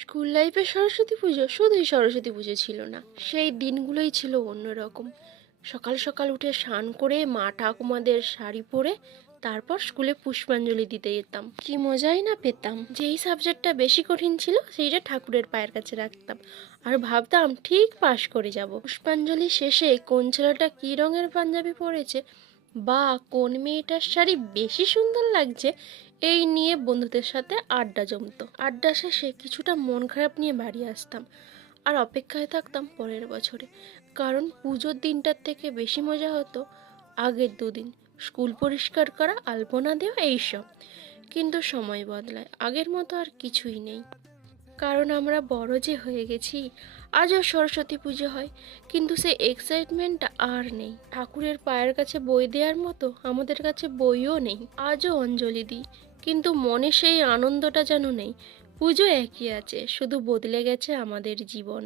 School লাইফে সরস্বতী পুজো শুধুই সরস্বতী পুজো ছিল না, সেই দিনগুলোই ছিল অন্যরকম। সকাল সকাল উঠে স্নান করে মা ঠাকুমাদের শাড়ি পরে তারপর স্কুলে পুষ্পাঞ্জলি দিতে যেতাম। কি মজাই না পেতাম। যেই সাবজেক্টটা বেশি কঠিন ছিল সেইটা ঠাকুরের পায়ের কাছে রাখতাম আর ভাবতাম ঠিক পাশ করে যাব। পুষ্পাঞ্জলি শেষে কোন ছেলেটা কী রঙের পাঞ্জাবি পরেছে বা কোন মেয়েটার শাড়ি বেশি সুন্দর লাগছে, এই নিয়ে বন্ধুদের সাথে আড্ডা জমতো। আড্ডা শেষে কিছুটা মন খারাপ নিয়ে বাড়ি আসতাম আর অপেক্ষায় থাকতাম পরের বছরে, কারণ পুজোর দিনটার থেকে বেশি মজা হতো আগের দুদিন স্কুল পরিষ্কার করা, আলপনা দেওয়া, এইসব। কিন্তু সময় বদলায়, আগের মতো আর কিছুই নেই, কারণ আমরা বড় যে হয়ে গেছি। আজও সরস্বতী পুজো হয়, কিন্তু সেই এক্সাইটমেন্টটা আর নেই। ঠাকুরের পায়ের কাছে বই দেওয়ার মতো আমাদের কাছে বইও নেই। আজও অঞ্জলি দিই, কিন্তু মনে সেই আনন্দটা যেন নেই। পুজো একই আছে, শুধু বদলে গেছে আমাদের জীবন।